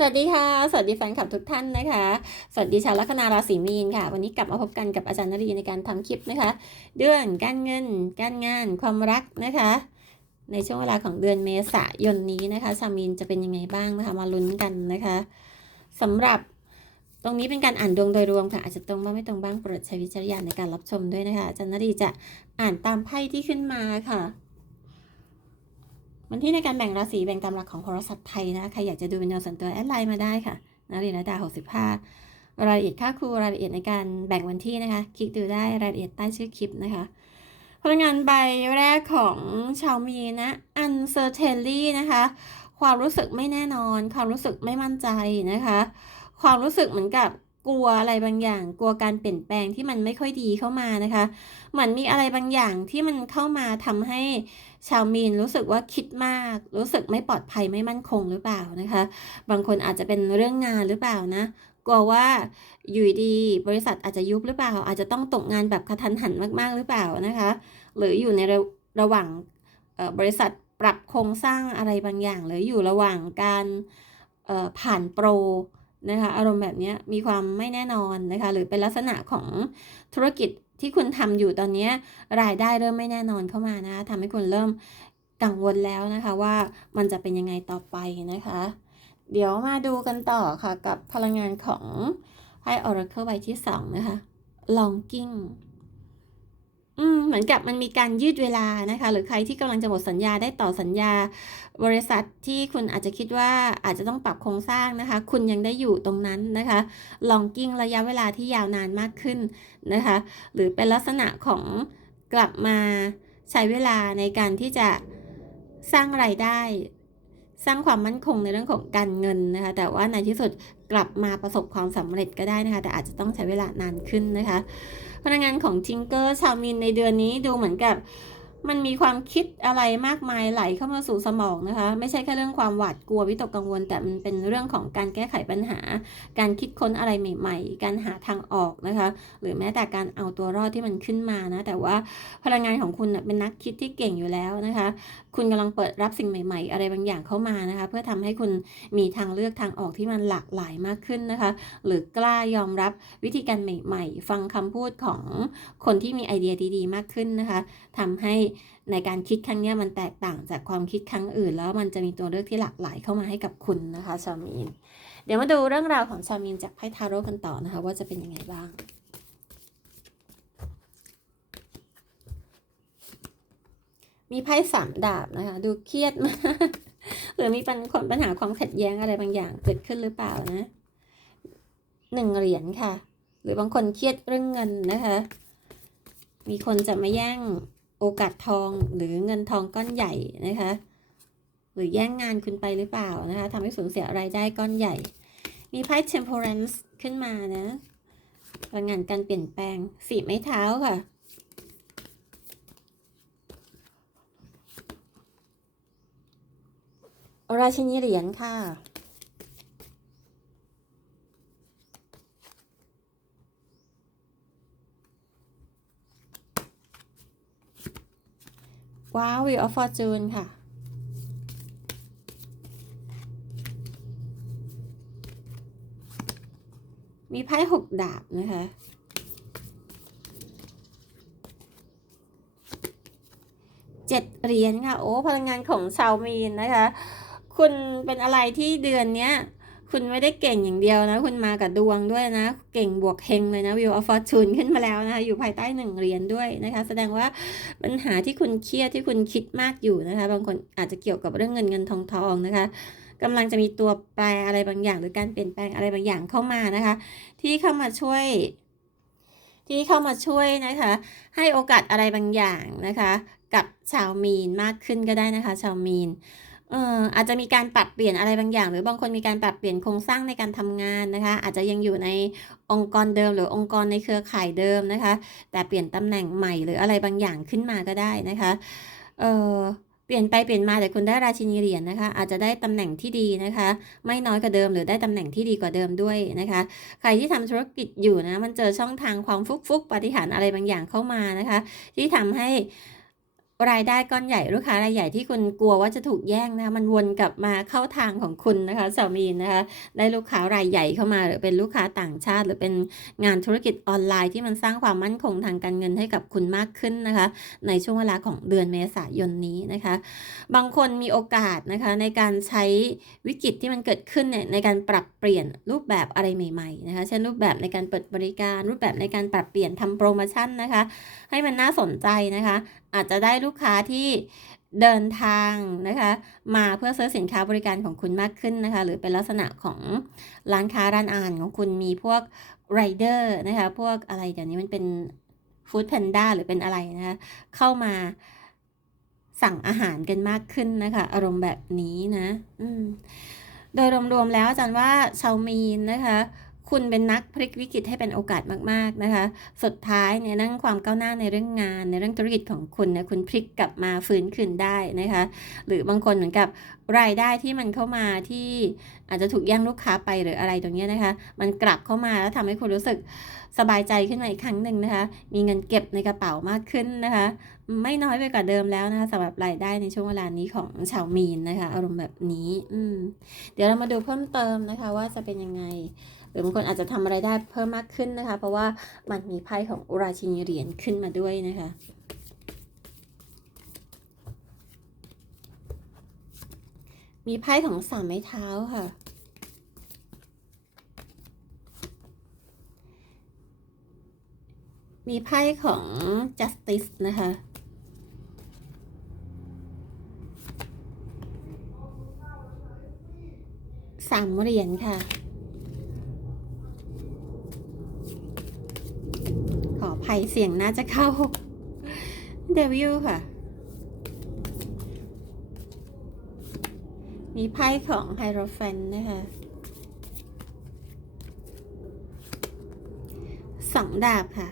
สวัสดีค่ะ สวัสดีแฟนคลับทุกท่านนะคะ สวัสดีชาวลัคนาราศีมีนค่ะ วันนี้กลับมาพบกันกับอาจารย์นรีในการทำคลิปนะคะ เดือนการเงิน การงานความรักนะคะ ในช่วงเวลาของเดือนเมษายนนี้นะคะชาวมีนจะเป็นยังไงบ้างนะคะ มาลุ้นกันนะคะสำหรับตรงนี้เป็นการอ่านดวงโดยรวมค่ะ อาจจะตรงบ้างไม่ตรงบ้างโปรดใช้วิจารณญาณในการรับชมด้วยนะคะอาจารย์นรีจะอ่านตามไพ่ที่ขึ้นมาค่ะ วันที่ในการแบ่งราศีแบ่งตามหลักของโหราศาสตร์ไทยนะใครอยากจะดูเป็นแนวส่วนตัวแอดไลน์มาได้ค่ะนารีระดา65 รายละเอียดค่าครูรายละเอียดในการแบ่งวันที่นะคะ คลิกดูได้รายละเอียดใต้ชื่อคลิปนะคะพลังงานใบแรกของชาวมีนะ uncertainty นะคะ ความรู้สึกไม่แน่นอน ความรู้สึกไม่มั่นใจนะคะ ความรู้สึกเหมือนกับ กลัวอะไรบางอย่าง กลัวการเปลี่ยนแปลงที่มันไม่ค่อยดีเข้ามานะคะ เหมือนมีอะไรบางอย่างที่มันเข้ามาทำให้ชาวมีนรู้สึกว่าคิดมาก รู้สึกไม่ปลอดภัยไม่มั่นคงหรือเปล่านะคะ บางคนอาจจะเป็นเรื่องงานหรือเปล่านะกลัวว่าอยู่ดีบริษัทอาจจะยุบหรือเปล่า อาจจะต้องตกงานแบบกระทันหันมาก ๆ หรือเปล่านะคะ หรืออยู่ในระระหว่างบริษัทปรับโครงสร้างอะไรบางอย่าง หรืออยู่ระหว่างการผ่านโปร นะคะอารมณ์แบบนี้มีความไม่แน่นอนนะคะหรือเป็นลักษณะของธุรกิจที่คุณทำอยู่ตอนนี้รายได้เริ่มไม่แน่นอนเข้ามานะทำให้คุณเริ่มกังวลแล้วนะคะว่ามันจะเป็นยังไงต่อไปนะคะ เดี๋ยวมาดูกันต่อค่ะกับพลังงานของไพ่ออร์เคิลใบที่สองนะคะ Longing มเหมือนกับมันมีการยืดเวลานะคะ หรือใครที่กำลังจะหมดสัญญาได้ต่อสัญญา บริษัทที่คุณอาจจะคิดว่าอาจจะต้องปรับโครงสร้างนะคะ คุณยังได้อยู่ตรงนั้นนะคะ longing ระยะเวลาที่ยาวนานมากขึ้นนะคะ หรือเป็นลักษณะของกลับมาใช้เวลาในการที่จะสร้างไรายได้ สร้างความมั่นคงในเรื่องของการเงินนะคะ แต่ว่าในที่สุด กลับมาประสบความสำเร็จก็ได้นะคะ แต่อาจจะต้องใช้เวลานานขึ้นนะคะพนักงานของทิงเกอร์ชาวมินในเดือนนี้ดูเหมือนกับ มันมีความคิดอะไรมากมายไหลเข้ามาสู่สมองนะคะ ไม่ใช่แค่เรื่องความหวาดกลัววิตกกังวล แต่มันเป็นเรื่องของการแก้ไขปัญหา การคิดค้นอะไรใหม่ ๆ การหาทางออกนะคะ หรือแม้แต่การเอาตัวรอดที่มันขึ้นมานะแต่ว่าพลังงานของคุณเป็นนักคิดที่เก่งอยู่แล้วนะคะ คุณกำลังเปิดรับสิ่งใหม่ ๆ อะไรบางอย่างเข้ามานะคะ เพื่อทำให้คุณมีทางเลือกทางออกที่มันหลากหลายมากขึ้นนะคะ หรือกล้ายอมรับวิธีการใหม่ ๆ ฟังคำพูดของคนที่มีไอเดียดีๆ มากขึ้นนะคะทำให้ ในการคิดครั้งนี้มันแตกต่างจากความคิดครั้งอื่น แล้วมันจะมีตัวเลือกที่หลากหลายเข้ามาให้กับคุณนะคะชามีน เดี๋ยวมาดูเรื่องราวของชามีนจากไพ่ทาโร่กันต่อนะคะ ว่าจะเป็นยังไงบ้างมีไพ่สามดาบนะคะ ดูเครียดมากหรือมีปัญคนปัญหาความขัดแย้งอะไรบางอย่างเกิดขึ้นหรือเปล่านะหนึ่งเหรียญค่ะ หรือบางคนเครียดเรื่องเงินนะคะ มีคนจะมาแย่ง โอกาสทองหรือเงินทองก้อนใหญ่นะคะ หรือแย่งงานคุณไปหรือเปล่านะคะทำให้สูญเสียรายได้ก้อนใหญ่ มีไพ่ temperance ขึ้นมานะพลังงานการเปลี่ยนแปลงสีไม้เท้าค่ะราชินีเหรียญค่ะ ว้าว Wheel of Fortune ค่ะ มีไพ่หกดาบนะคะเจ็ดเหรียญค่ะ โอ้ พลังงานของชาวมีนนะคะ คุณเป็นอะไรที่เดือนเนี้ย คุณไม่ได้เก่งอย่างเดียวนะ คุณมากับดวงด้วยนะ เก่งบวกเฮงเลยนะ Wheel of Fortune ขึ้นมาแล้วนะคะอยู่ภายใต้หนึ่งเหรียญด้วยนะคะ แสดงว่าปัญหาที่คุณเครียดที่คุณคิดมากอยู่นะคะ บางคนอาจจะเกี่ยวกับเรื่องเงินเงินทองทองนะคะกำลังจะมีตัวแปรอะไรบางอย่าง หรือการเปลี่ยนแปลงอะไรบางอย่างเข้ามานะคะ ที่เข้ามาช่วย ที่เข้ามาช่วยนะคะ ให้โอกาสอะไรบางอย่างนะคะ กับชาวมีนมากขึ้นก็ได้นะคะ ชาวมีน เอ่ออาจจะมีการปรับเปลี่ยนอะไรบางอย่าง หรือบางคนมีการปรับเปลี่ยนโครงสร้างในการทำงานนะคะ อาจจะยังอยู่ในองค์กรเดิม หรือองค์กรในเครือข่ายเดิมนะคะ แต่เปลี่ยนตำแหน่งใหม่หรืออะไรบางอย่างขึ้นมาก็ได้นะคะเอ่อเปลี่ยนไปเปลี่ยนมาแต่คุณได้ราชินีเหรียญนะคะ อาจจะได้ตำแหน่งที่ดีนะคะ ไม่น้อยกว่าเดิมหรือได้ตำแหน่งที่ดีกว่าเดิมด้วยนะคะ ใครที่ทำธุรกิจอยู่นะมันเจอช่องทางความฟุกฟุกปฏิหารอะไรบางอย่างเข้ามานะคะ ที่ทำให้ รายได้ก้อนใหญ่ลูกค้ารายใหญ่ที่คุณกลัวว่าจะถูกแย่งนะคะมันวนกลับมาเข้าทางของคุณนะคะสามีนะคะได้ลูกค้ารายใหญ่เข้ามาหรือเป็นลูกค้าต่างชาติ หรือเป็นงานธุรกิจออนไลน์ที่มันสร้างความมั่นคงทางการเงินให้กับคุณมากขึ้นนะคะ ในช่วงเวลาของเดือนเมษายนนี้นะคะ บางคนมีโอกาสนะคะในการใช้วิกฤตที่มันเกิดขึ้นเนี่ยในการปรับเปลี่ยนรูปแบบอะไรใหม่ๆนะคะเช่นรูปแบบในการเปิดบริการรูปแบบในการปรับเปลี่ยนทำโปรโมชั่นนะคะ ให้มันน่าสนใจนะคะ อาจจะได้ลูกค้าที่เดินทางนะคะมาเพื่อซื้อสินค้าบริการของคุณมากขึ้นนะคะ หรือเป็นลักษณะของร้านค้าร้านอาหารของคุณมีพวกไรเดอร์นะคะพวกอะไรเดี๋ยวนี้มันเป็นฟู้ดแพนด้าหรือเป็นอะไรนะคะเข้ามาสั่งอาหารกันมากขึ้นนะคะ อารมณ์แบบนี้นะ อืมโดยรวมๆแล้วอาจารย์ว่าชาวมีนนะคะ คุณเป็นนักพลิกวิกฤตให้เป็นโอกาสมากๆนะคะ สุดท้ายเนี่ยเรื่องความก้าวหน้าในเรื่องงาน ในเรื่องธุรกิจของคุณเนี่ยคุณพลิกกลับมาฟื้นคืนได้นะคะ หรือบางคนเหมือนกับรายได้ที่มันเข้ามาที่อาจจะถูกแย่งลูกค้าไปหรืออะไรตรงเนี้ยนะคะ มันกลับเข้ามาแล้วทำให้คุณรู้สึกสบายใจขึ้นมาอีกครั้งหนึ่งนะคะ มีเงินเก็บในกระเป๋ามากขึ้นนะคะ ไม่น้อยไปกว่าเดิมแล้วนะคะสำหรับรายได้ในช่วงเวลานี้ของชาวมีนนะคะ อารมณ์แบบนี้ อืม เดี๋ยวเรามาดูเพิ่มเติมนะคะ ว่าจะเป็นยังไง หรือบางคนอาจจะทำอะไรได้เพิ่มมากขึ้นนะคะ เพราะว่ามันมีไพ่ของราชินีเหรียญขึ้นมาด้วยนะคะมีไพ่ของสามไม้เท้าค่ะ มีไพ่ของ justice นะคะ สามเหรียญค่ะ ขออภัยเสียงน่าจะเข้าเดวิลค่ะ มีไพ่ของไฮโรแฟนนะคะสองดาบค่ะ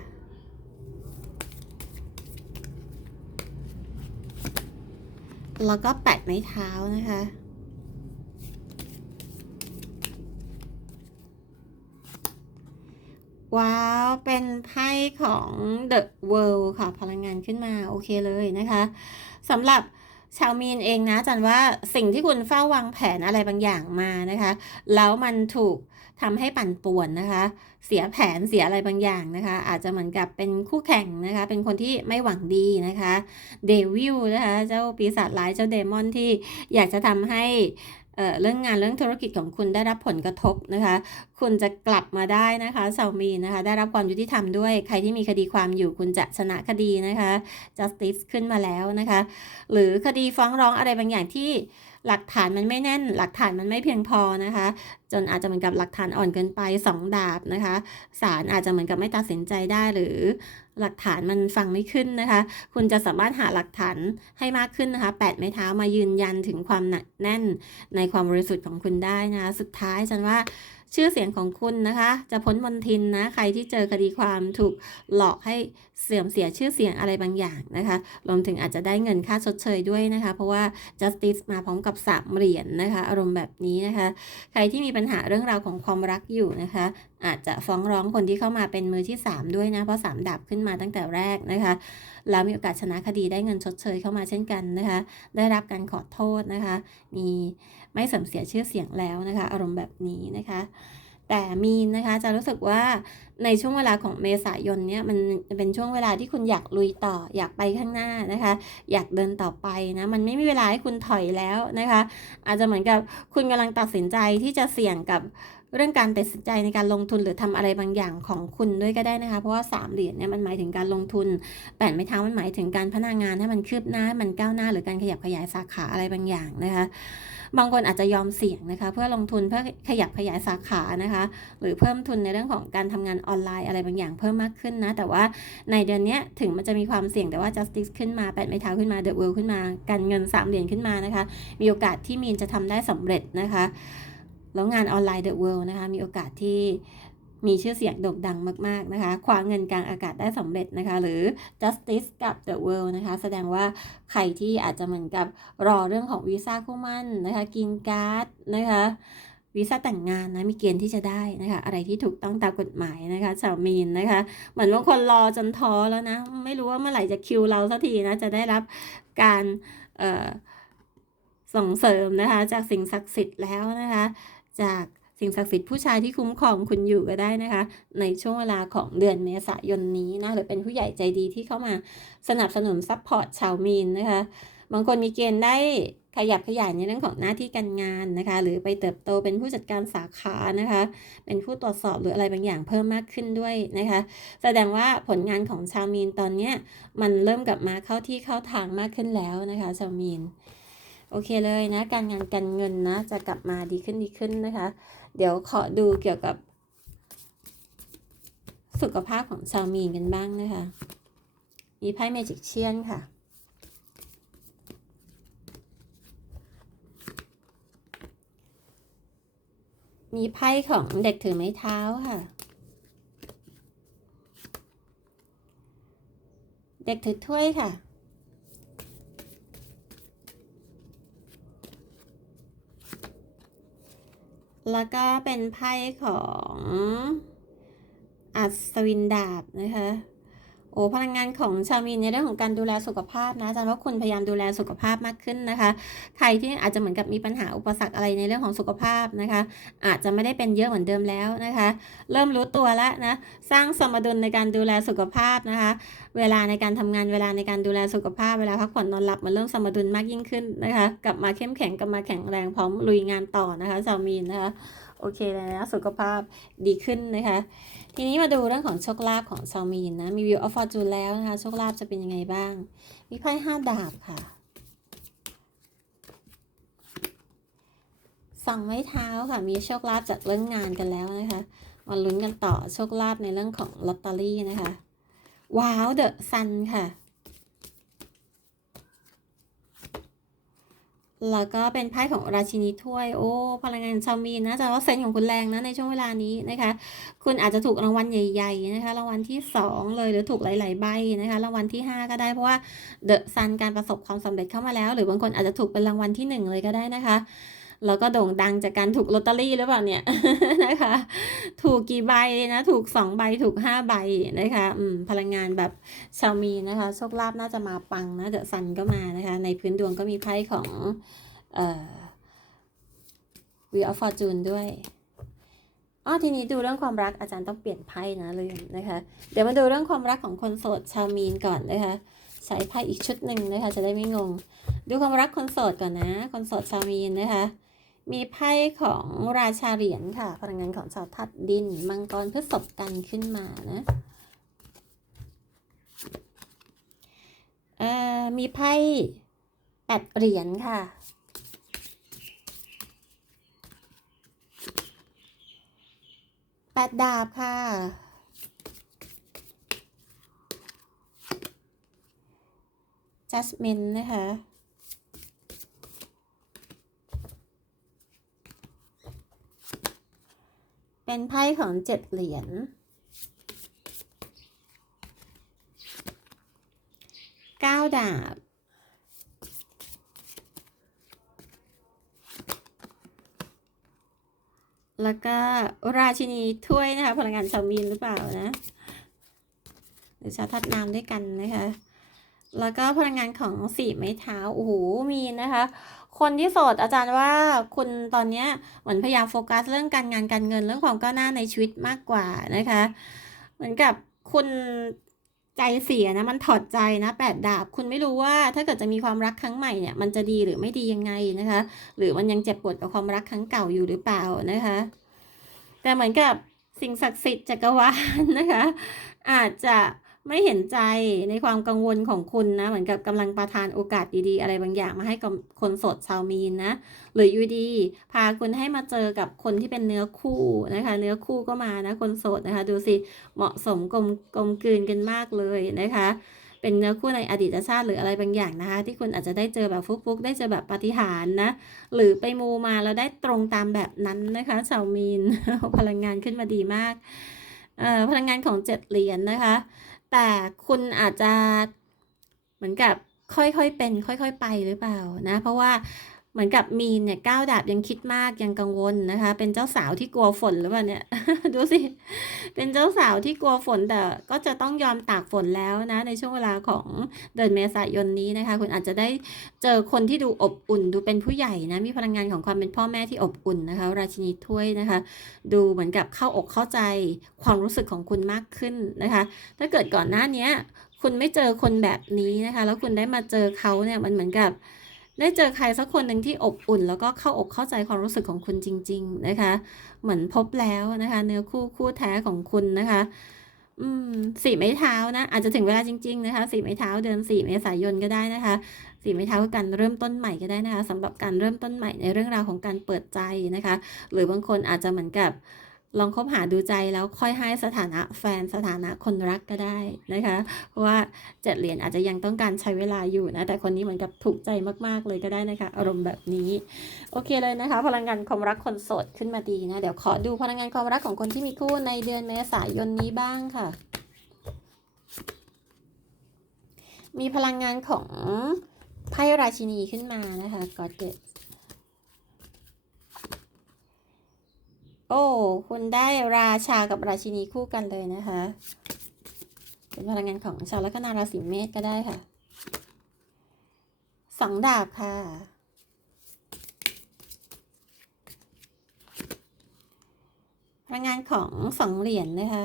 แล้วก็แปดไม้เท้านะคะ ว้าว เป็นไพ่ของ The World ค่ะ พลังงานขึ้นมา โอเคเลยนะคะสำหรับชาวมีนเองนะจันว่าสิ่งที่คุณเฝ้าวางแผนอะไรบางอย่างมานะคะ แล้วมันถูกทำให้ปั่นป่วนนะคะ เสียแผนเสียอะไรบางอย่างนะคะ อาจจะเหมือนกับเป็นคู่แข่งนะคะ เป็นคนที่ไม่หวังดีนะคะเดวิลนะคะ เจ้าปีศาจร้ายเจ้าเดมอนที่อยากจะทำให้เเรื่องงานเรื่องธุรกิจของคุณได้รับผลกระทบนะคะคุณจะกลับมาได้นะคะเซามีนะคะ ได้รับความยุติธรรมด้วย ใครที่มีคดีความอยู่คุณจะชนะคดีนะคะ justice ขึ้นมาแล้วนะคะ หรือคดีฟ้องร้องอะไรบางอย่างที่หลักฐานมันไม่แน่น หลักฐานมันไม่เพียงพอนะคะ จนอาจจะเหมือนกับหลักฐานอ่อนเกินไปสองดาบนะคะศาลอาจจะเหมือนกับไม่ตัดสินใจได้หรือหลักฐานมันฟังไม่ขึ้นนะคะ คุณจะสามารถหาหลักฐานให้มากขึ้นนะคะแปดไม้เท้ามายืนยันถึงความหนักแน่นในความบริสุทธิ์ของคุณได้นะคะสุดท้ายฉันว่า ชื่อเสียงของคุณนะคะ จะพ้นมนทินนะ ใครที่เจอคดีความถูกหลอกให้เสื่อมเสียชื่อเสียงอะไรบางอย่างนะคะรวมถึงอาจจะได้เงินค่าชดเชยด้วยนะคะ เพราะว่า justice มาพร้อมกับสามเหรียญนนะคะ อารมณ์แบบนี้นะคะ ใครที่มีปัญหาเรื่องราวของความรักอยู่นะคะ อาจจะฟ้องร้องคนที่เข้ามาเป็นมือที่ 3 ด้วยนะ เพราะ 3 ดับขึ้นมาตั้งแต่แรกนะคะ แล้วมีโอกาสชนะคดีได้เงินชดเชยเข้ามาเช่นกันนะคะ ได้รับการขอโทษนะคะ มีไม่เสื่อมเสียชื่อเสียงแล้วนะคะ อารมณ์แบบนี้นะคะ แต่มีนนะคะจะรู้สึกว่าในช่วงเวลาของเมษายนเนี่ยมันเป็นช่วงเวลาที่คุณอยากลุยต่อ อยากไปข้างหน้านะคะ อยากเดินต่อไปนะมันไม่มีเวลาให้คุณถอยแล้วนะคะ อาจจะเหมือนกับคุณกำลังตัดสินใจที่จะเสี่ยงกับเรื่องการตัดสินใจในการลงทุนหรือทำอะไรบางอย่างของคุณด้วยก็ได้นะคะ เพราะว่า3เหรียญเนี่ยมันหมายถึงการลงทุนแปดไม้เท้ามันหมายถึงการพัฒนางานให้มันคืบหน้าให้มันก้าวหน้า หรือการขยับขยายสาขาอะไรบางอย่างนะคะ บางคนอาจจะยอมเสี่ยงนะคะ เพื่อลงทุนเพื่อขยับขยายสาขานะคะ หรือเพิ่มทุนในเรื่องของการทำงานออนไลน์อะไรบางอย่างเพิ่มมากขึ้นนะ แต่ว่าในเดือนนี้ถึงมันจะมีความเสี่ยงแต่ว่า justice ขึ้นมาแปดไม้เท้าขึ้นมา the world ขึ้นมาการเงินสามเหรียญขึ้นมานะคะ มีโอกาสที่มีนจะทำได้สำเร็จนะคะ แล้วงานออนไลน์ The World นะคะ มีโอกาสที่ มีชื่อเสียงโด่งดังมาก ๆ นะคะ คว้าเงินกลางอากาศได้สำเร็จนะคะ หรือ Justice กับ The World นะคะ แสดงว่าใครที่อาจจะเหมือนกับรอเรื่องของวีซ่าคู่มั่นนะคะ กินการ์ดนะคะวีซ่าแต่งงานนะมีเกณฑ์ที่จะได้นะคะ อะไรที่ถูกต้องตามกฎหมายนะคะชาวมีนนะคะ เหมือนบางคนรอจนท้อแล้วนะ ไม่รู้ว่าเมื่อไหร่จะคิวเราสักทีนะ จะได้รับการส่งเสริมนะคะ จากสิ่งศักดิ์สิทธิ์แล้วนะคะ จาก สิ่งศักดิ์สิทธิ์ผู้ชายที่คุ้มครองคุณอยู่ก็ได้นะคะ ในช่วงเวลาของเดือนเมษายนนี้นะหรือเป็นผู้ใหญ่ใจดีที่เข้ามาสนับสนุนซัพพอร์ตชาวมีนนะคะ บางคนมีเกณฑ์ได้ขยับขยายในเรื่องของหน้าที่การงานนะคะ หรือไปเติบโตเป็นผู้จัดการสาขานะคะ เป็นผู้ตรวจสอบหรืออะไรบางอย่างเพิ่มมากขึ้นด้วยนะคะ แสดงว่าผลงานของชาวมีนตอนนี้มันเริ่มกลับมาเข้าที่เข้าทางมากขึ้นแล้วนะคะชาวมีนโอเคเลยนะ การงานการเงินนะจะกลับมาดีขึ้นดีขึ้นนะคะ เดี๋ยวขอดูเกี่ยวกับ สุขภาพของชาวมีนกันบ้างนะคะ มีไพ่เมจิกเชียนค่ะ มีไพ่ของเด็กถือไม้เท้าค่ะ เด็กถือถ้วยค่ะ แล้วก็เป็นไพ่ของอัศวินดาบนะคะ โอ้พลังงานของชาวมีนในเรื่องของการดูแลสุขภาพนะอาจารย์ว่าคุณพยายามดูแลสุขภาพมากขึ้นนะคะ ใครที่อาจจะเหมือนกับมีปัญหาอุปสรรคอะไรในเรื่องของสุขภาพนะคะ อาจจะไม่ได้เป็นเยอะเหมือนเดิมแล้วนะคะ เริ่มรู้ตัวแล้วนะสร้างสมดุลในการดูแลสุขภาพนะคะ เวลาในการทำงานเวลาในการดูแลสุขภาพเวลาพักผ่อนนอนหลับมันเริ่มสมดุลมากยิ่งขึ้นนะคะ กลับมาเข้มแข็งกลับมาแข็งแรงพร้อมลุยงานต่อนะคะชาวมีนนะคะ โอเคเลยนะสุขภาพดีขึ้นนะคะ ทีนี้มาดูเรื่องของโชคลาภของชาวมีนนะมีวิวออฟฟอร์จูนแล้วนะคะโชคลาภจะเป็นยังไงบ้าง มีไพ่ห้าดาบค่ะสองไม้เท้าค่ะ มีโชคลาภจากเรื่องงานกันแล้วนะคะมาลุ้นกันต่อโชคลาภในเรื่องของลอตเตอรี่นะคะว้าวเดอะซันค่ะ แล้วก็เป็นไพ่ของราชินีถ้วย โอ้ พลังงานชาวมีนนะจะว่าเซนของคุณแรงนะในช่วงเวลานี้นะคะ คุณอาจจะถูกรางวัลใหญ่ ๆ นะคะ รางวัลที่ 2 เลยหรือถูกหลาย ๆ ใบนะคะ รางวัลที่ 5 ก็ได้เพราะว่าเดอะซันการประสบความสำเร็จเข้ามาแล้ว หรือบางคนอาจจะถูกเป็นรางวัลที่ 1 เลยก็ได้นะคะ แล้วก็โด่งดังจากการถูกลอตเตอรี่หรือเปล่าเนี่ยนะคะ ถูกกี่ใบนะถูก2ใบถูก5ใบนะคะอืมพลังงานแบบชาวมีนะคะโชคลาภน่าจะมาปังนะเดอะซันก็มานะคะ ในพื้นดวงก็มีไพ่ของเอ่อ Wheel of Fortune ด้วยอ๋อทีนี้ดูเรื่องความรักอาจารย์ต้องเปลี่ยนไพ่นะเลยนะคะ เดี๋ยวมาดูเรื่องความรักของคนโสดชาวมีนก่อนนะคะ ใช้ไพ่อีกชุดหนึ่งนะคะ จะได้ไม่งง ดูความรักคนโสดก่อนนะ คนโสดชาวมีนนะคะ มีไพ่ของราชาเหรียญค่ะ พลังงานของชาวทัดดิน มังกรพฤษภกันขึ้นมานะมีไพ่แปดเหรียญค่ะ แปดดาบค่ะ Judgment นะคะ เป็นไพ่ของเจ็ดเหรียญ เก้าดาบ แล้วก็ราชินีถ้วยนะคะ พลังงานชาวมีนหรือเปล่านะ หรือชาวทัดน้ำด้วยกันนะคะแล้วก็พลังงานของสี่ไม้เท้า โอ้โห มีนะคะ คนที่โสดอาจารย์ว่าคุณตอนนี้เหมือนพยายามโฟกัสเรื่องการงานการเงินเรื่องความก้าวหน้าในชีวิตมากกว่านะคะ เหมือนกับคุณใจเสียนะมันถอดใจนะแปดดาบ คุณไม่รู้ว่าถ้าเกิดจะมีความรักครั้งใหม่เนี่ยมันจะดีหรือไม่ดียังไงนะคะ หรือมันยังเจ็บปวดกับความรักครั้งเก่าอยู่หรือเปล่านะคะ แต่เหมือนกับสิ่งศักดิ์สิทธิ์จักรวาลนะคะ อาจจะ ไม่เห็นใจในความกังวลของคุณนะ เหมือนกับกำลังประทานโอกาสดีๆ อะไรบางอย่างมาให้กับคนโสดชาวมีนนะ หรืออยู่ดี พาคุณให้มาเจอกับคนที่เป็นเนื้อคู่นะคะ เนื้อคู่ก็มานะคนโสดนะคะ ดูสิเหมาะสมกลมกลมกลืนกันมากเลยนะคะ เป็นเนื้อคู่ในอดีตชาติหรืออะไรบางอย่างนะคะ ที่คุณอาจจะได้เจอแบบฟุกๆ ได้เจอแบบปฏิหารนะ หรือไปมูมาแล้วได้ตรงตามแบบนั้นนะคะชาวมีนพลังงานขึ้นมาดีมากเอ่อพลังงานของเจ็ดเหรียญนะคะ แต่คุณอาจจะเหมือนกับค่อยๆเป็น ค่อย ๆ ไปหรือเปล่านะ เพราะว่า เหมือนกับมีนเนี่ยก้าวดาบยังคิดมากยังกังวลนะคะ เป็นเจ้าสาวที่กลัวฝนหรือเปล่าเนี่ย ดูสิ เป็นเจ้าสาวที่กลัวฝนแต่ก็จะต้องยอมตากฝนแล้วนะ ในช่วงเวลาของเดือนเมษายนนี้นะคะ คุณอาจจะได้เจอคนที่ดูอบอุ่น ดูเป็นผู้ใหญ่นะ มีพลังงานของความเป็นพ่อแม่ที่อบอุ่นนะคะ ราชินีถ้วยนะคะ ดูเหมือนกับเข้าอกเข้าใจความรู้สึกของคุณมากขึ้นนะคะ ถ้าเกิดก่อนหน้าเนี้ยคุณไม่เจอคนแบบนี้นะคะ แล้วคุณได้มาเจอเขาเนี่ยมันเหมือนกับ ได้เจอใครสักคนหนึ่งที่อบอุ่น แล้วก็เข้าอกเข้าใจความรู้สึกของคุณจริง ๆ นะคะ เหมือนพบแล้วนะคะ เนื้อคู่คู่แท้ของคุณนะคะ อืมสี่ไม้เท้านะ อาจจะถึงเวลาจริง ๆ นะคะสี่ไม้เท้าเดือนสี่เมษายนก็ได้นะคะสี่ไม้เท้าคือการเริ่มต้นใหม่ก็ได้นะคะสำหรับการเริ่มต้นใหม่ในเรื่องราวของการเปิดใจนะคะ หรือบางคนอาจจะเหมือนกับ ลองคบหาดูใจแล้วค่อยให้สถานะแฟนสถานะคนรักก็ได้นะคะ เพราะว่าเจ็ดเหรียญอาจจะยังต้องการใช้เวลาอยู่นะ แต่คนนี้เหมือนกับถูกใจมากๆเลยก็ได้นะคะ อารมณ์แบบนี้ โอเคเลยนะคะ พลังงานความรักคนโสดขึ้นมาดีนะ เดี๋ยวขอดูพลังงานความรักของคนที่มีคู่ในเดือนเมษายนนี้บ้างค่ะ มีพลังงานของไพ่ราชินีขึ้นมานะคะก็เด โอ้ คุณได้ราชากับราชินีคู่กันเลยนะคะ เป็นพลังงานของชาวลัคนาราศีเมษก็ได้ค่ะ สองดาบค่ะ พลังงานของสองเหรียญนะคะ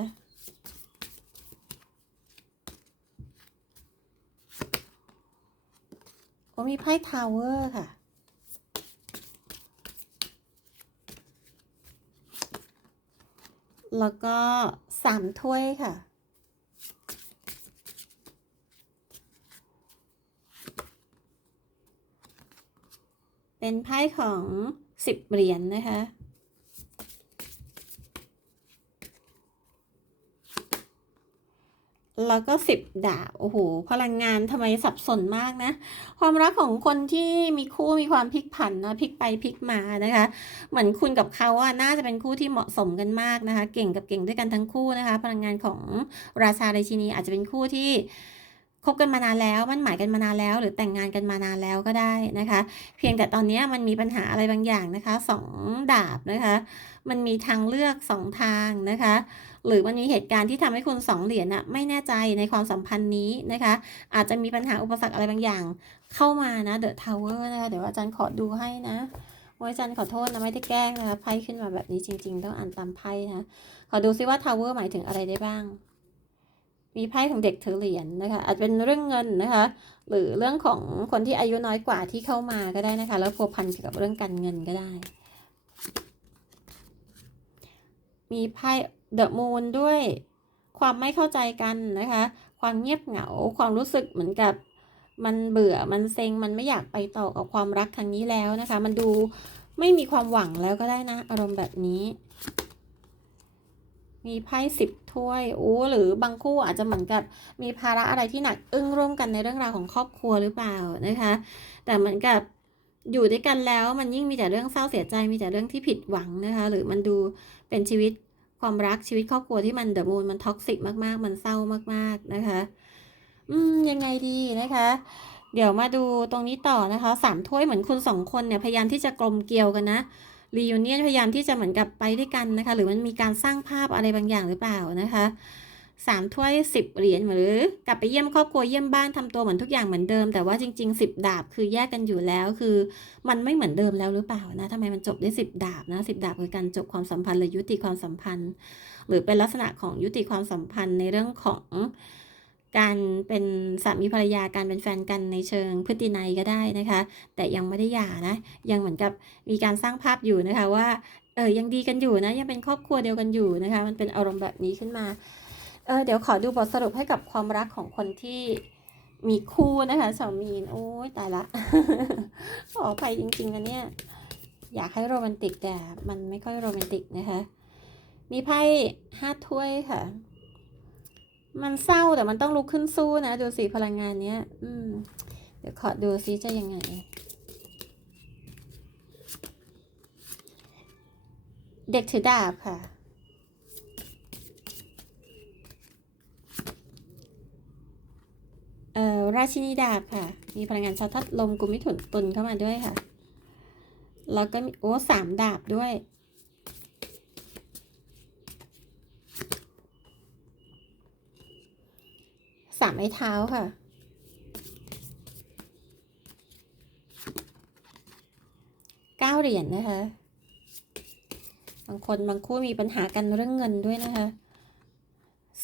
โอ้มีไพ่ทาวเวอร์ค่ะ แล้วก็สามถ้วยค่ะ เป็นไพ่ของสิบเหรียญนะคะ แล้วก็สิบดาบโอ้โหพลังงานทำไมสับสนมากนะ ความรักของคนที่มีคู่มีความพลิกผันนะพลิกไปพลิกมานะคะ เหมือนคุณกับเขาอะน่าจะเป็นคู่ที่เหมาะสมกันมากนะคะ เก่งกับเก่งด้วยกันทั้งคู่นะคะ พลังงานของราชาราชินีอาจจะเป็นคู่ที่ คบกันมานานแล้ว มั่นหมายกันมานานแล้ว หรือแต่งงานกันมานานแล้วก็ได้นะคะ เพียงแต่ตอนนี้มันมีปัญหาอะไรบางอย่างนะคะสองดาบนะคะ มันมีทางเลือกสองทางนะคะ หรือมันมีเหตุการณ์ที่ทำให้คุณสองเหรียญน่ะไม่แน่ใจในความสัมพันธ์นี้นะคะ อาจจะมีปัญหาอุปสรรคอะไรบางอย่าง เข้ามานะเดอะทาวเวอร์นะคะเดี๋ยวอาจารย์ขอดูให้นะว่าอาจารย์ขอโทษนะไม่ได้แกล้งนะคะไพ่ขึ้นมาแบบนี้จริง ๆ ต้องอ่านตามไพ่นะขอดูซิว่าทาวเวอร์หมายถึงอะไรได้บ้าง มีไพ่ของเด็กถือเหรียญนะคะ อาจเป็นเรื่องเงินนะคะ หรือเรื่องของคนที่อายุน้อยกว่าที่เข้ามาก็ได้นะคะ แล้วพัวพันเกี่ยวกับเรื่องการเงินก็ได้ มีไพ่เดอะมูนด้วยความไม่เข้าใจกันนะคะ ความเงียบเหงา ความรู้สึกเหมือนกับมันเบื่อ มันเซ็ง มันไม่อยากไปต่อกับความรักครั้งนี้แล้วนะคะ มันดูไม่มีความหวังแล้วก็ได้นะ อารมณ์แบบนี้ มีไพ่สิบถ้วยโอ้หรือบางคู่อาจจะเหมือนกับมีภาระอะไรที่หนักอึ้งร่วมกันในเรื่องราวของครอบครัวหรือเปล่านะคะ แต่เหมือนกับอยู่ด้วยกันแล้วมันยิ่งมีแต่เรื่องเศร้าเสียใจมีแต่เรื่องที่ผิดหวังนะคะ หรือมันดูเป็นชีวิตความรักชีวิตครอบครัวที่มันเดอะมูนมันท็อกซิกมากๆ มันเศร้ามากๆนะคะ อืมยังไงดีนะคะ เดี๋ยวมาดูตรงนี้ต่อนะคะสามถ้วยเหมือนคุณสองคนเนี่ยพยายามที่จะกลมเกลียวกันนะ รียูเนียนพยายามที่จะเหมือนกับไปด้วยกันนะคะ หรือมันมีการสร้างภาพอะไรบางอย่างหรือเปล่านะคะสามถ้วยสิบเหรียญหรือกลับไปเยี่ยมครอบครัวเยี่ยมบ้านทำตัวเหมือนทุกอย่างเหมือนเดิม แต่ว่าจริงๆสิบดาบคือแยกกันอยู่แล้วคือ มันไม่เหมือนเดิมแล้วหรือเปล่านะทำไมมันจบด้วยสิบดาบนะสิบดาบคือการจบความสัมพันธ์หรือยุติความสัมพันธ์ หรือเป็นลักษณะของยุติความสัมพันธ์ในเรื่องของ การเป็นสามีภรรยาการเป็นแฟนกันในเชิงพฤตินัยก็ได้นะคะ แต่ยังไม่ได้หย่านะยังเหมือนกับมีการสร้างภาพอยู่นะคะว่าเออยังดีกันอยู่นะยังเป็นครอบครัวเดียวกันอยู่นะคะ มันเป็นอารมณ์แบบนี้ขึ้นมาเออเดี๋ยวขอดูบทสรุปให้กับความรักของคนที่มีคู่นะคะสามีนโอ้ยตายละขอไปจริงๆนะเนี่ยอยากให้โรแมนติกแต่มันไม่ค่อยโรแมนติกนะคะ มีไพ่ห้าถ้วยค่ะ มันเศร้าแต่มันต้องลุกขึ้นสู้นะ ดูสิพลังงานเนี้ย อืม เดี๋ยวขอดูซิจะยังไง เด็กถือดาบค่ะ เอ่อ ราชินีดาบค่ะ มีพลังงานชาวทัดลมกุมิถุนตุลเข้ามาด้วยค่ะ แล้วก็มีโอ้สามดาบด้วย สามไม้เท้าค่ะ เก้าเหรียญนะคะ บางคนบางคู่มีปัญหากันเรื่องเงินด้วยนะคะ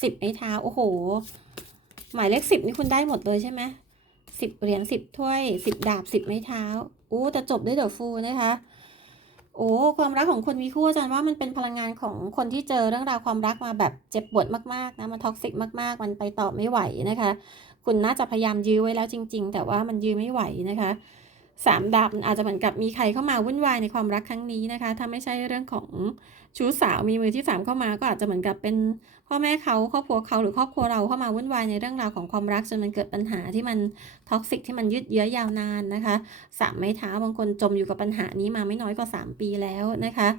สิบไม้เท้า โอ้โห หมายเลขสิบนี่คุณได้หมดเลยใช่ไหมสิบเหรียญสิบถ้วยสิบดาบสิบไม้เท้าโอ้แต่จบด้วยเดอะฟูนะคะ โอ้ความรักของคนมีคู่อาจารย์ว่ามันเป็นพลังงานของคนที่เจอเรื่องราวความรักมาแบบเจ็บปวดมากๆนะมันท็อกซิกมากๆ มันไปต่อไม่ไหวนะคะ คุณน่าจะพยายามยื้อไว้แล้วจริง ๆ แต่ว่ามันยื้อไม่ไหวนะคะ สามดาบอาจจะเหมือนกับมีใครเข้ามาวุ่นวายในความรักครั้งนี้นะคะ ถ้าไม่ใช่เรื่องของชู้สาวมีมือที่สามเข้ามาก็อาจจะเหมือนกับเป็นพ่อแม่เขาครอบครัวเขาหรือครอบครัวเราเข้ามาวุ่นวายในเรื่องราวของความรักจนมันเกิดปัญหาที่มันท็อกซิกที่มันยืดเยื้อยาวนานนะคะสามไม้เท้าบางคนจมอยู่กับปัญหานี้มาไม่น้อยกว่า 3 ปีแล้วนะคะ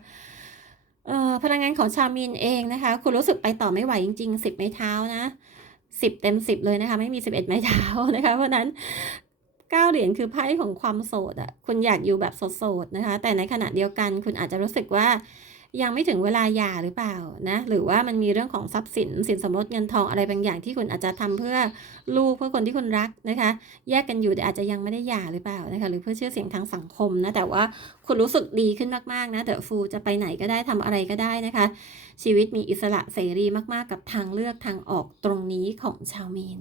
พลังงานของชาวมีนเองนะคะ คุณรู้สึกไปต่อไม่ไหวจริงๆ10ไม้เท้านะสิบเต็มสิบเลยนะคะ ไม่มีสิบเอ็ดไม้เท้านะคะ เพราะนั้น ก้าเหรียญคือไพ่ของความโสดอะคุณอยากอยู่แบบโสดๆนะคะ แต่ในขณะเดียวกันคุณอาจจะรู้สึกว่ายังไม่ถึงเวลาหย่าหรือเปล่านะ หรือว่ามันมีเรื่องของทรัพย์สินสินสมรสเงินทองอะไรบางอย่างที่คุณอาจจะทำเพื่อลูกเพื่อคนที่คุณรักนะคะ แยกกันอยู่แต่อาจจะยังไม่ได้หย่าหรือเปล่านะคะ หรือเพื่อชื่อเสียงทางสังคมนะ แต่ว่าคุณรู้สึกดีขึ้นมากๆนะเดอะฟูจะไปไหนก็ได้ทำอะไรก็ได้นะคะ ชีวิตมีอิสระเสรีมากๆ กับทางเลือกทางออกตรงนี้ของชาวมีน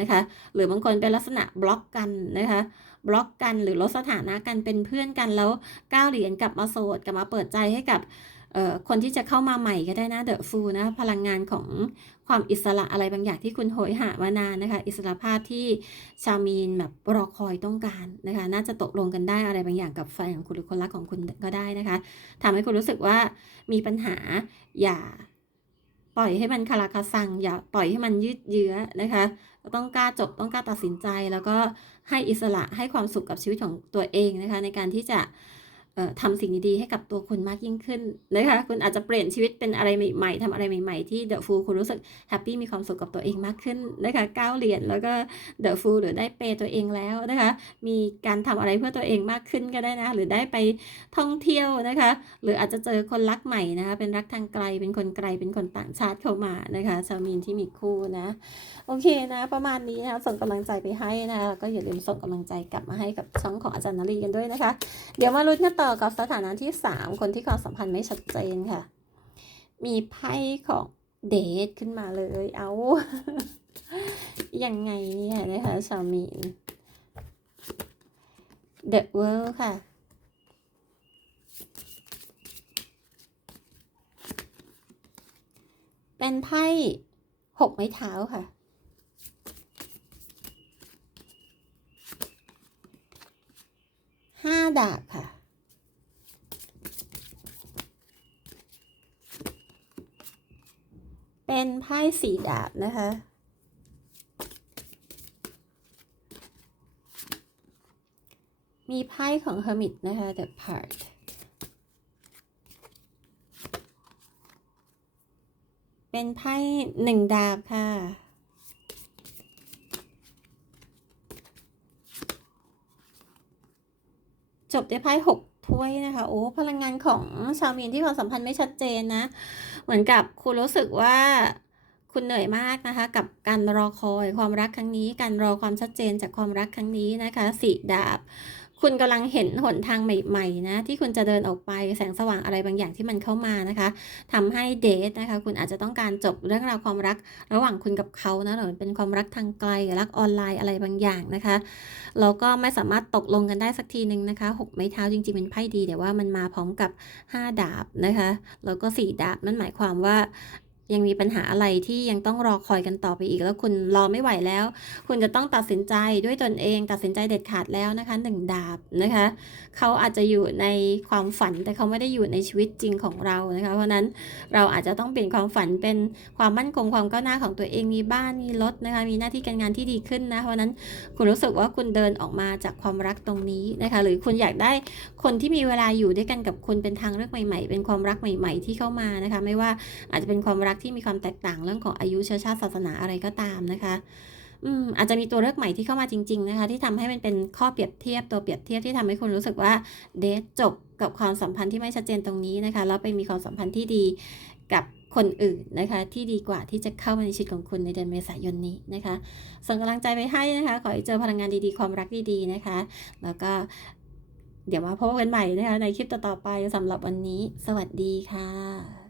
นะคะ หรือบางคนเป็นลักษณะบล็อกกันนะคะบล็อกกันหรือลดสถานะกันเป็นเพื่อนกันแล้วก้าวเหรียญกลับมาโสดกลับมาเปิดใจให้กับคนที่จะเข้ามาใหม่ก็ได้นะเดอะฟูนะพลังงานของความอิสระอะไรบางอย่างที่คุณโหยหามานานนะคะ อิสระภาพที่ชาวมีนแบบรอคอยต้องการนะคะ น่าจะตกลงกันได้อะไรบางอย่างกับแฟนของคุณหรือคนรักของคุณก็ได้นะคะทำให้คุณรู้สึกว่ามีปัญหาอย่า ปล่อยให้มันคาราคาซังอย่าปล่อยให้มันยืดเยื้อนะคะต้องกล้าจบต้องกล้าตัดสินใจ แล้วก็ให้อิสระให้ความสุขกับชีวิตของตัวเองนะคะ ในการที่จะ ทำสิ่งดีๆให้กับตัวคุณมากยิ่งขึ้นนะคะคุณอาจจะเปลี่ยนชีวิตเป็นอะไรใหม่ๆทำอะไรใหม่ๆที่เดอะฟูคุณรู้สึกแฮปปี้มีความสุขกับตัวเองมากขึ้นนะคะก้าวเหรียญแล้วก็เดอะฟูหรือได้เปตัวเองแล้วนะคะมีการทำอะไรเพื่อตัวเองมากขึ้นก็ได้นะหรือได้ไปท่องเที่ยวนะคะหรืออาจจะเจอคนรักใหม่นะคะเป็นรักทางไกลเป็นคนไกลเป็นคนต่างชาติเข้ามานะคะชาวมีนที่มีคู่นะโอเคนะประมาณนี้นะคะส่งกำลังใจไปให้นะแล้วก็อย่าลืมส่งกำลังใจกลับมาให้กับช่องของอาจารย์นลีกันด้วยนะคะ เดี๋ยวมาลุ้นกันต่อกับสถานะที่ 3 คนที่ความสัมพันธ์ไม่ชัดเจนค่ะ มีไพ่ของเดทขึ้นมาเลย เอายังไงเนี่ยนะคะชาวมีน The World ค่ะเป็นไพ่หกไม้เท้าค่ะ ห้าดาบค่ะ เป็นไพ่สีดาบนะคะ มีไพ่ของ Hermit นะคะ The Part เป็นไพ่หนึ่งดาบค่ะ จบด้วยไพ่หกถ้วยนะคะ โอ้ พลังงานของชาวมีนที่ความสัมพันธ์ไม่ชัดเจนนะ เหมือนกับคุณรู้สึกว่าคุณเหนื่อยมากนะคะ กับการรอคอยความรักครั้งนี้ การรอความชัดเจนจากความรักครั้งนี้นะคะสีดาบ คุณกำลังเห็นหนทางใหม่ๆนะที่คุณจะเดินออกไปแสงสว่างอะไรบางอย่างที่มันเข้ามานะคะทำให้เดทนะคะ คุณอาจจะต้องการจบเรื่องราวความรัก ระหว่างคุณกับเขานะหรือเป็นความรักทางไกลรักออนไลน์อะไรบางอย่างนะคะแล้วก็ไม่สามารถตกลงกันได้สักทีหนึ่งนะคะหกไม้เท้าจริงๆเป็นไพ่ดีแต่ว่ามันมาพร้อมกับ 5 ดาบนะคะแล้วก็ 4 ดาบนั่นหมายความว่า ยังมีปัญหาอะไรที่ยังต้องรอคอยกันต่อไปอีก แล้วคุณรอไม่ไหวแล้ว คุณจะต้องตัดสินใจด้วยตนเอง ตัดสินใจเด็ดขาดแล้วนะคะหนึ่งดาบนะคะเขาอาจจะอยู่ในความฝันแต่เขาไม่ได้อยู่ในชีวิตจริงของเรานะคะ เพราะนั้นเราอาจจะต้องเปลี่ยนความฝันเป็นความมั่นคงความก้าวหน้าของตัวเองมีบ้านมีรถนะคะมีหน้าที่การงานที่ดีขึ้นนะเพราะฉะนั้นคุณรู้สึกว่าคุณเดินออกมาจากความรักตรงนี้นะคะ หรือคุณอยากได้คนที่มีเวลาอยู่ด้วยกันกับคุณเป็นทางเลือกใหม่ ๆ เป็นความรักใหม่ ๆ ที่เข้ามานะคะ ไม่ว่าอาจจะเป็นความรักที่มีความแตกต่างเรื่องของอายุเชื้อชาติศาสนาอะไรก็ตามนะคะอืมอาจจะมีตัวเลือกใหม่ที่เข้ามาจริง ๆ นะคะ ที่ทำให้มันเป็นข้อเปรียบเทียบตัวเปรียบเทียบที่ทำให้คุณรู้สึกว่าเดทจบกับความสัมพันธ์ที่ไม่ชัดเจนตรงนี้นะคะแล้วไปมีความสัมพันธ์ที่ดีกับคนอื่นนะคะที่ดีกว่าที่จะเข้ามาในชีวิตของคุณในเดือนเมษายนนี้นะคะส่งกำลังใจไปให้นะคะ ขอให้เจอพลังงานดีๆ ความรักดีๆนะคะ แล้วก็เดี๋ยวมาพบกันใหม่นะคะในคลิปต่อๆไปสำหรับวันนี้ สวัสดีค่ะ